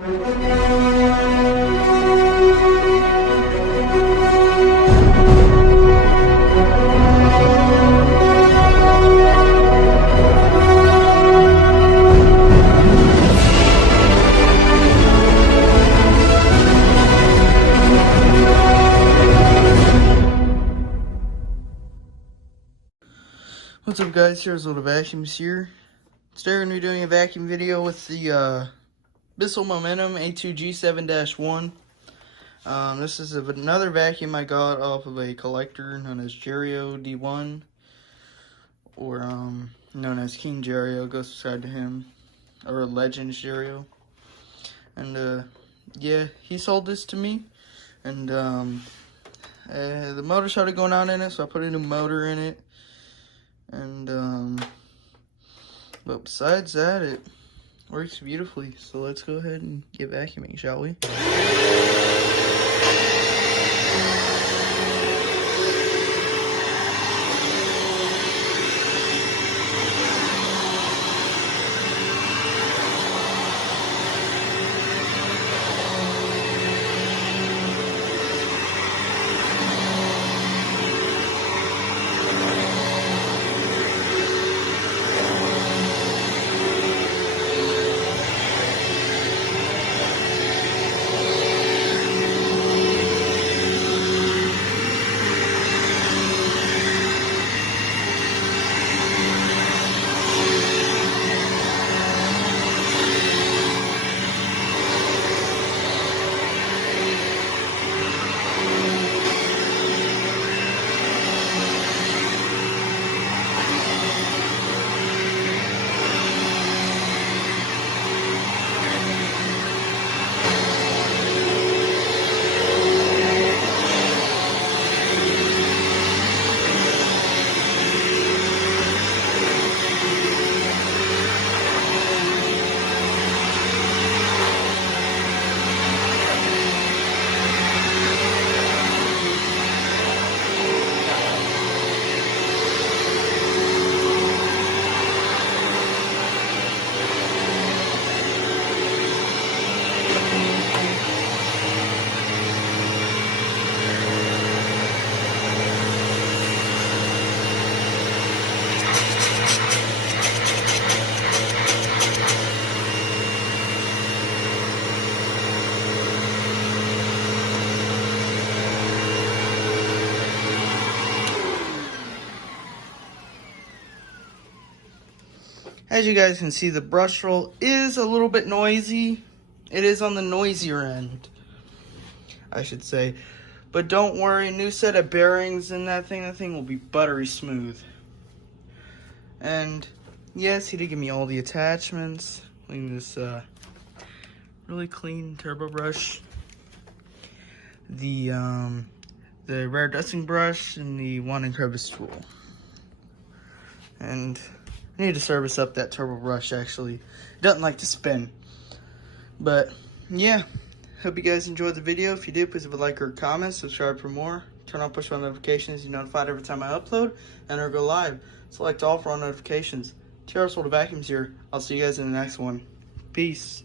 What's up guys, here's Little Vacuums here. Today we're going to be doing a vacuum video with the Bissell Momentum 82G7-1. This is another vacuum I got off of a collector known as Jerrio D1, or known as King Jerrio, goes beside to him, or Legends Jerrio. And yeah, he sold this to me, and the motor started going out in it, so I put a new motor in it. And but besides that, it works beautifully. So let's go ahead and get vacuuming, shall we? As you guys can see, the brush roll is a little bit noisy. It is on the noisier end, I should say. But don't worry, new set of bearings in that thing will be buttery smooth. And yes, he did give me all the attachments, including this really clean turbo brush, the rare dusting brush, and the wand crevice tool. And I need to service up that turbo brush, actually. It doesn't like to spin. But yeah, hope you guys enjoyed the video. If you did, please leave a like or a comment, subscribe for more, turn on push bell notifications, you're notified every time I upload and or go live. Select all for all notifications. TR's Little Vacuums here. I'll see you guys in the next one. Peace.